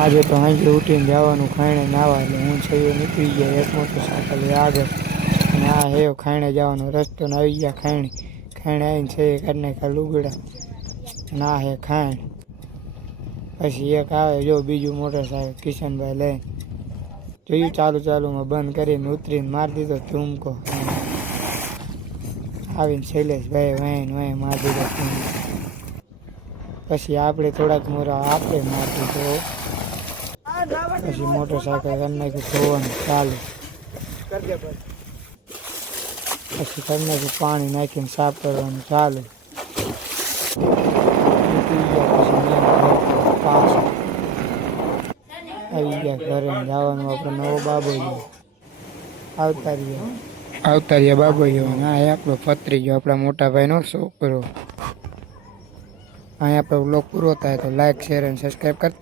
આજે તો હાંજે ઉઠીને જવાનું ખાણે નાવા, એટલે હું છયો નીકળી ગયા એક મોટરસાયકલ આગળ, અને આ હે ખાણે જવાનો રસ્તો ને આવી ગયા ખાણે. ખાણે આવીને છે કાઢી નાખ્યા લુગડા, અને આ હે ખાણ. પછી એક આવે જો બીજું મોટરસાયકલ કિશનભાઈ લઈને, જોયું ચાલુમાં બંધ કરીને ઉતરીને મારી દીધો ઠુમકો. આવીને શૈલેષભાઈ વાય મારી દીધો ઠુમકો. પછી આપણે થોડાક મોરા આપણે મારી દીધો. પછી મોટરસાયકલ કરી નાખ્યું ધોવાનું ચાલુ. પછી કરી નાખ્યું પાણી નાખીને સાફ કરવાનું ચાલુ. પાછું આવી ગયા ઘરે જવાનું આપણે નવો બાબો ગયો. આવતા રહ્યા બાબો ગયો. હા આપણો પતરી ગયો, આપણા મોટા ભાઈનો છોકરો. અહીંયા આપણો બ્લોગ પૂરો થાય તો લાઈક શેર અને સબસ્ક્રાઈબ કરતા.